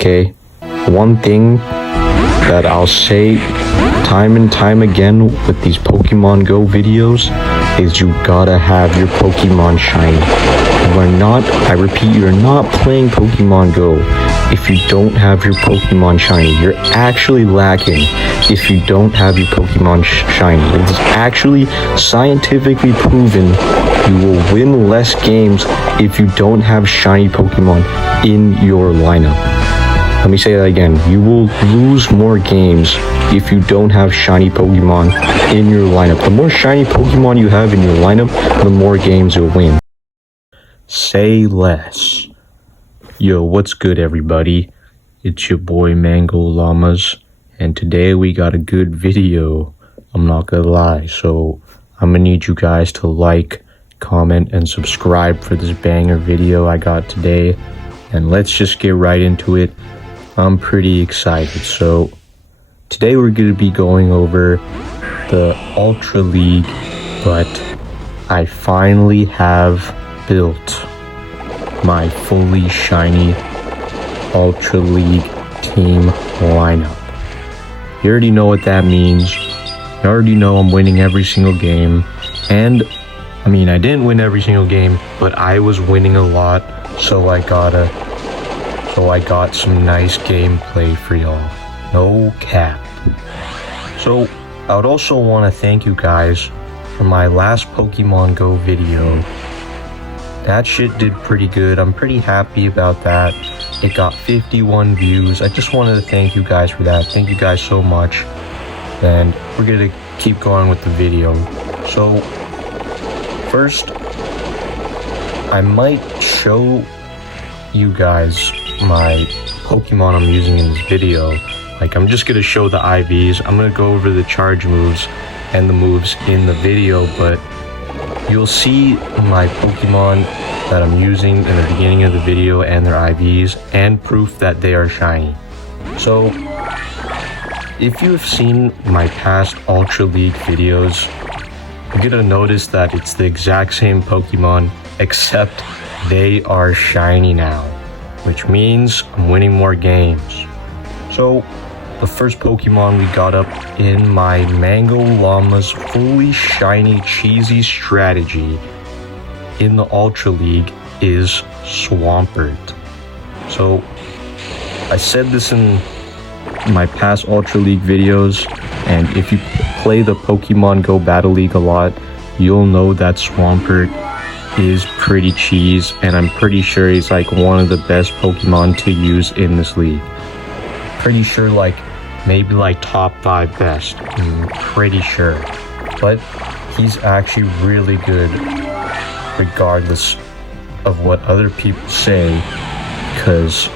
Okay, one thing that I'll say time and time again with these Pokemon Go videos is you gotta have your Pokemon shiny. I repeat, you're not playing Pokemon Go if you don't have your Pokemon shiny. You're actually lacking if you don't have your Pokemon shiny. It is actually scientifically proven you will win less games if you don't have shiny Pokemon in your lineup. Let me say that again. You will lose more games if you don't have shiny Pokemon in your lineup. The more shiny Pokemon you have in your lineup, the more games you'll win. Say less. Yo, what's good, everybody? It's your boy Mangollamas, and today we got a good video. I'm not gonna lie, so I'm gonna need you guys to like, comment, and subscribe for this banger video I got today. And let's just get right into it. I'm pretty excited. So today we're going to be going over the Ultra League, but I finally have built my fully shiny Ultra League team lineup. You already know what that means. You already know I'm winning every single game. And I mean, I didn't win every single game, but I was winning a lot, so I got some nice gameplay for y'all. No cap. So I would also want to thank you guys for my last Pokemon Go video. That shit did pretty good. I'm pretty happy about that. It got 51 views. I just wanted to thank you guys for that. Thank you guys so much. And we're gonna keep going with the video. So first, I might show you guys my Pokemon I'm using in this video. Like, I'm just gonna show the IVs. I'm gonna go over the charge moves and the moves in the video, but you'll see my Pokemon that I'm using in the beginning of the video and their IVs and proof that they are shiny. So if you have seen my past Ultra League videos, you're gonna notice that it's the exact same Pokemon, except they are shiny now, which means I'm winning more games. So the first Pokemon we got up in my Mangollamas fully shiny cheesy strategy in the Ultra League is Swampert. So I said this in my past Ultra League videos, and if you play the Pokemon Go Battle League a lot, you'll know that Swampert is pretty cheese, and I'm pretty sure he's like one of the best Pokemon to use in this league. Pretty sure like maybe like top 5 best. I'm pretty sure. But he's actually really good regardless of what other people say, because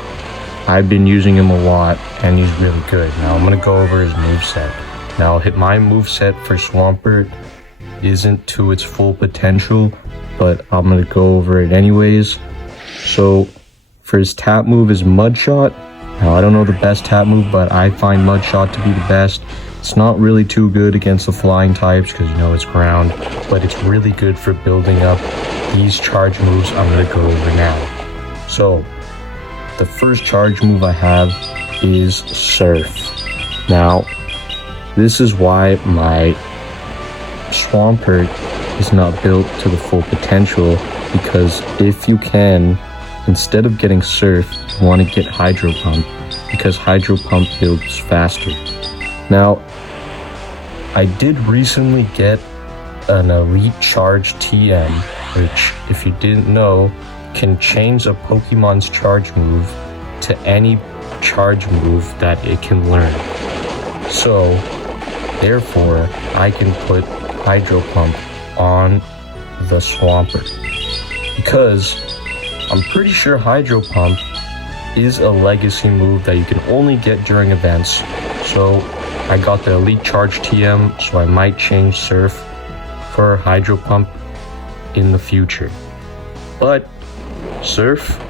I've been using him a lot and he's really good. Now I'm gonna go over his moveset. Now my moveset for Swampert isn't to its full potential, but I'm gonna go over it anyways. So for his tap move is Mud Shot. Now I don't know the best tap move, but I find Mud Shot to be the best. It's not really too good against the flying types because you know it's ground, but it's really good for building up these charge moves I'm gonna go over now. So the first charge move I have is Surf. Now this is why my Swampert is not built to the full potential, because if you can, instead of getting Surf, you want to get Hydro Pump, because Hydro Pump builds faster. Now, I did recently get an Elite Charge TM, which, if you didn't know, can change a Pokemon's charge move to any charge move that it can learn. So, therefore, I can put Hydro Pump on the Swampert, because I'm pretty sure Hydro Pump is a legacy move that you can only get during events. So I got the Elite Charge TM, so I might change Surf for Hydro Pump in the future. But Surf,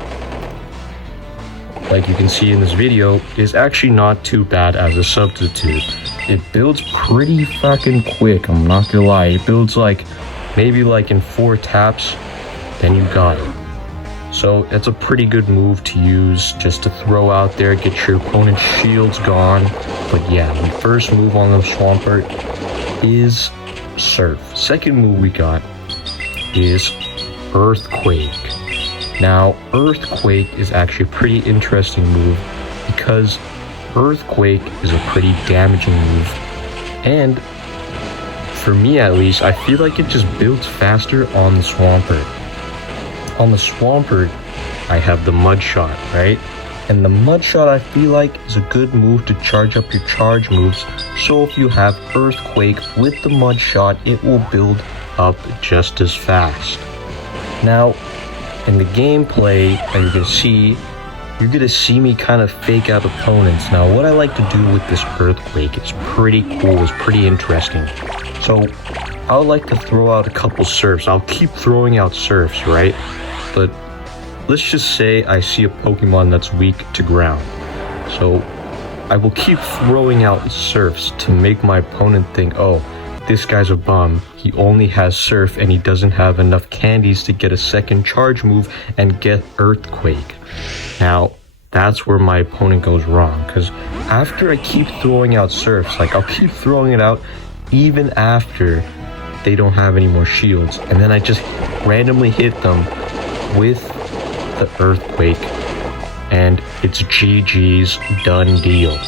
like you can see in this video, is actually not too bad as a substitute. It builds pretty fucking quick, I'm not gonna lie. It builds like maybe like in 4 taps, then you got it. So it's a pretty good move to use just to throw out there, get your opponent's shields gone. But yeah, the first move on the Swampert is Surf. Second move we got is Earthquake. Now, Earthquake is actually a pretty interesting move because Earthquake is a pretty damaging move. And for me at least, I feel like it just builds faster on the Swampert. On the Swampert, I have the Mud Shot, right? And the Mud Shot I feel like is a good move to charge up your charge moves. So if you have Earthquake with the Mud Shot, it will build up just as fast. Now, in the gameplay, as you can see, you're gonna see me kind of fake out opponents. Now, what I like to do with this Earthquake, it's pretty cool, it's pretty interesting. So, I would like to throw out a couple surfs. I'll keep throwing out surfs, right? But let's just say I see a Pokemon that's weak to ground. So, I will keep throwing out surfs to make my opponent think, oh, this guy's a bum. He only has Surf and he doesn't have enough candies to get a second charge move and get Earthquake. Now, that's where my opponent goes wrong, because after I keep throwing out Surfs, like I'll keep throwing it out even after they don't have any more shields, and then I just randomly hit them with the Earthquake, and it's GG's, done deal.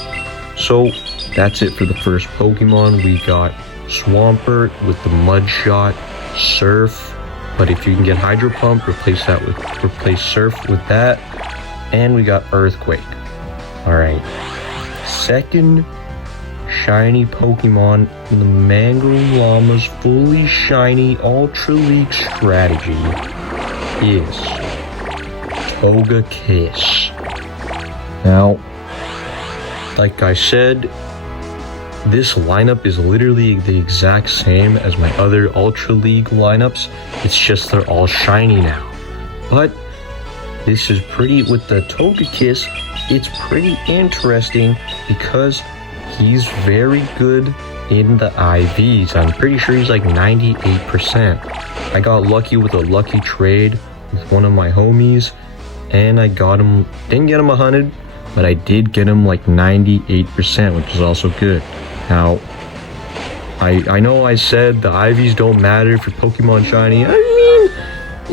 So that's it for the first Pokemon. We got Swampert with the Mud Shot, Surf, but if you can get Hydro Pump, replace Surf with that, and we got Earthquake. Alright, second shiny Pokemon in the Mangollamas fully shiny Ultra League strategy is Togekiss. Now, like I said, this lineup is literally the exact same as my other Ultra League lineups. It's just they're all shiny now. But this is with the Togekiss, it's pretty interesting because he's very good in the IVs. I'm pretty sure he's like 98%. I got lucky with a lucky trade with one of my homies, and I got him, didn't get him 100, but I did get him like 98%, which is also good. Now, I know I said the IVs don't matter for Pokemon shiny. I mean,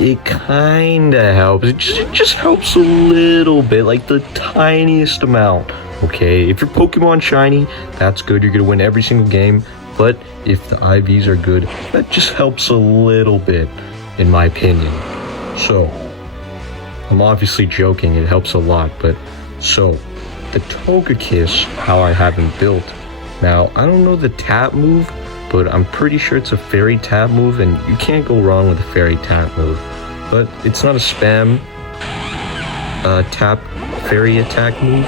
it kinda helps. It just helps a little bit, like the tiniest amount. Okay, if your Pokemon shiny, that's good. You're gonna win every single game. But if the IVs are good, that just helps a little bit, in my opinion. So, I'm obviously joking. It helps a lot. But so, the Togekiss, how I have him built. Now, I don't know the tap move, but I'm pretty sure it's a fairy tap move, and you can't go wrong with a fairy tap move. But it's not a spam tap fairy attack move.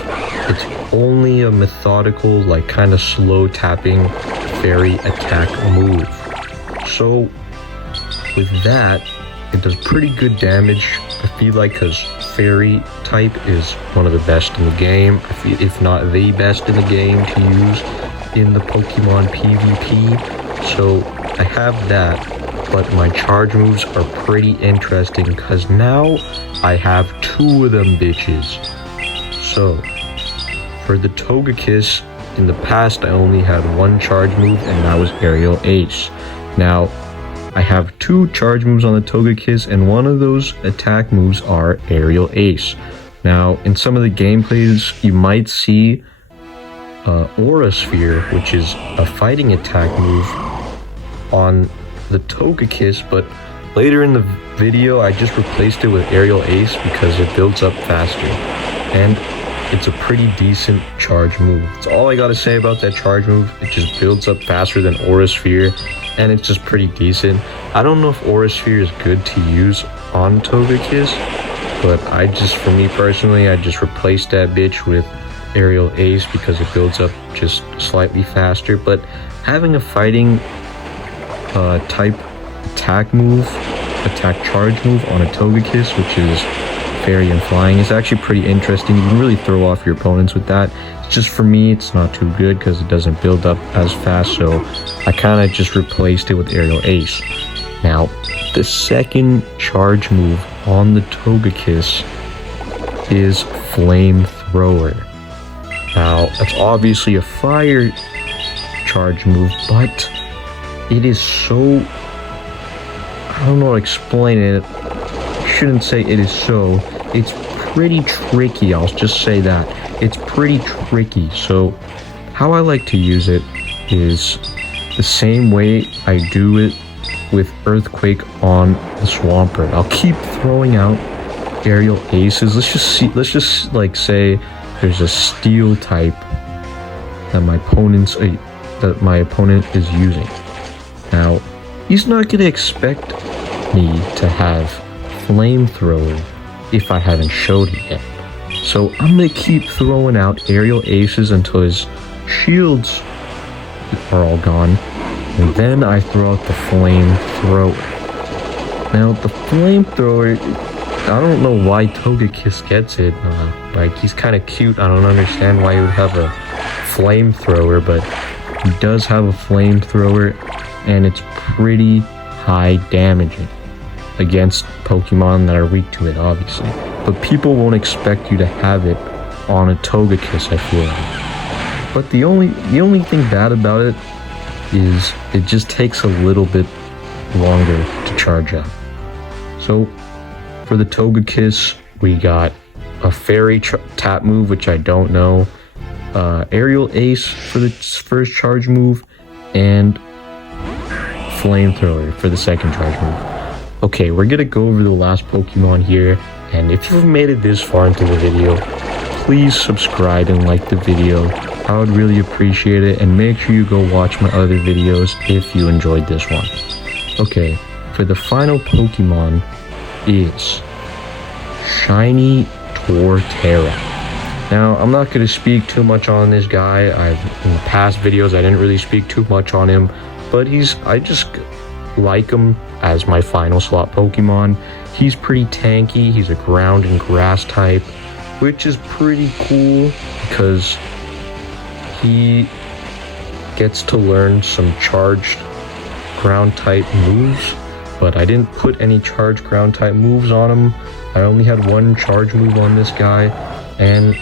It's only a methodical, like kind of slow tapping fairy attack move. So with that, it does pretty good damage. I feel like because fairy type is one of the best in the game, if not the best in the game to use in the Pokemon PvP. So I have that, but my charge moves are pretty interesting because now I have 2 of them bitches. So for the Togekiss, in the past I only had 1 charge move, and that was Aerial Ace. Now I have 2 charge moves on the Togekiss, and one of those attack moves are Aerial Ace. Now in some of the gameplays you might see Aura Sphere, which is a fighting attack move on the Togekiss, but later in the video I just replaced it with Aerial Ace because it builds up faster, and it's a pretty decent charge move. That's all I gotta say about that charge move. It just builds up faster than Aura Sphere, and it's just pretty decent. I don't know if Aura Sphere is good to use on Togekiss, but for me personally, I just replaced that bitch with Aerial Ace because it builds up just slightly faster. But having a fighting type attack charge move on a Togekiss, which is fairy and flying, is actually pretty interesting. You can really throw off your opponents with that. It's just for me, it's not too good because it doesn't build up as fast, so I kind of just replaced it with Aerial Ace. Now, the second charge move on the Togekiss is Flamethrower. Now, that's obviously a fire charge move, but it is so... I don't know how to explain it. I shouldn't say it is so. It's pretty tricky, I'll just say that. It's pretty tricky. So, how I like to use it is the same way I do it with Earthquake on the Swampert. I'll keep throwing out aerial aces. Let's just like say there's a steel type that my opponent is using. Now, he's not gonna expect me to have Flamethrower if I haven't showed it yet. So I'm gonna keep throwing out aerial aces until his shields are all gone, and then I throw out the Flamethrower. Now the Flamethrower, I don't know why Togekiss gets it. Like, he's kind of cute. I don't understand why he would have a Flamethrower, but he does have a Flamethrower, and it's pretty high damaging against Pokemon that are weak to it, obviously. But people won't expect you to have it on a Togekiss, I feel like. But the only thing bad about it is it just takes a little bit longer to charge up. So for the Togekiss, we got a Fairy Tap move, which I don't know, Aerial Ace for the first charge move, and Flamethrower for the second charge move. Okay, we're gonna go over the last Pokemon here, and if you've made it this far into the video, please subscribe and like the video. I would really appreciate it, and make sure you go watch my other videos if you enjoyed this one. Okay, for the final Pokemon is Shiny Torterra. Now, I'm not going to speak too much on this guy. In the past videos, I didn't really speak too much on him, but I just like him as my final slot Pokemon. He's pretty tanky. He's a ground and grass type, which is pretty cool because he gets to learn some charged ground type moves, but I didn't put any charged ground type moves on him. I only had one charge move on this guy, and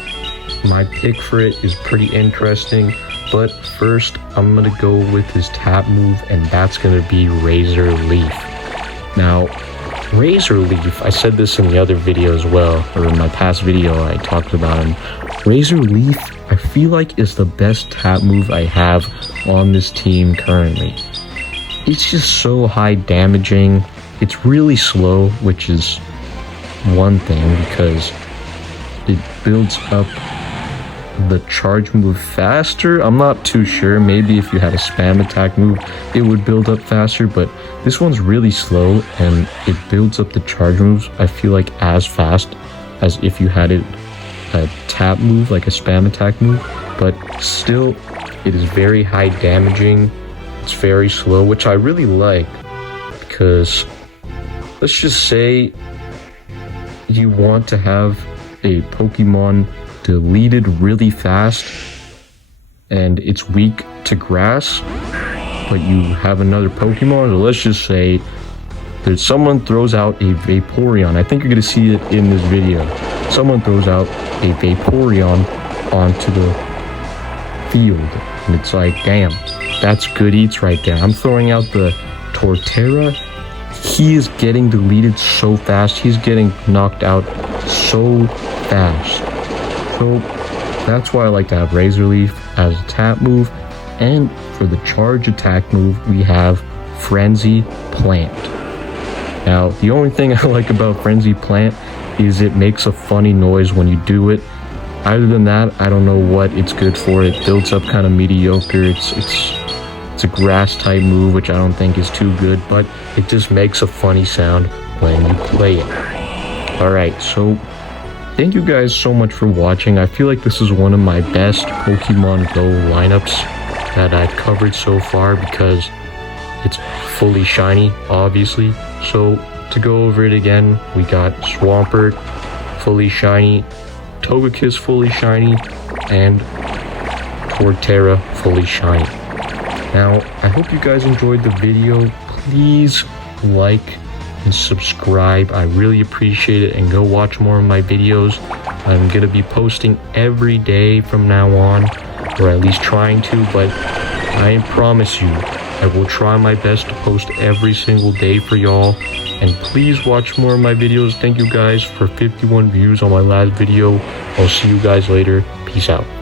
my pick for it is pretty interesting. But first, I'm gonna go with his tap move, and that's gonna be Razor Leaf. Now, Razor Leaf, I said this in the other video as well, or in my past video I talked about him. Razor Leaf, I feel like, is the best tap move I have on this team currently. It's just so high damaging. It's really slow, which is one thing because it builds up the charge move faster. I'm not too sure. Maybe if you had a spam attack move, it would build up faster, but this one's really slow and it builds up the charge moves, I feel like, as fast as if you had it a tap move, like a spam attack move, but still it is very high damaging. It's very slow, which I really like, because let's just say you want to have a Pokemon deleted really fast and it's weak to grass, but you have another Pokemon, or let's just say that someone throws out a Vaporeon. I think you're going to see it in this video. Someone throws out a Vaporeon onto the field, and it's like, damn, that's good eats right there. I'm throwing out the Torterra. He is getting deleted so fast. He's getting knocked out so fast. So that's why I like to have Razor Leaf as a tap move. And for the charge attack move, we have Frenzy Plant. Now, the only thing I like about Frenzy Plant is it makes a funny noise when you do it. Other than that, I don't know what it's good for. It builds up kind of mediocre. It's a grass type move, which I don't think is too good, but it just makes a funny sound when you play it. Alright, so thank you guys so much for watching. I feel like this is one of my best Pokemon Go lineups that I've covered so far because it's fully shiny, obviously. So to go over it again, we got Swampert fully shiny, Togekiss fully shiny, and Torterra fully shiny. Now, I hope you guys enjoyed the video. Please like and subscribe. I really appreciate it, and go watch more of my videos. I'm gonna be posting every day from now on, or at least trying to, but I promise you I will try my best to post every single day for y'all. And please watch more of my videos. Thank you guys for 51 views on my last video. I'll see you guys later. Peace out.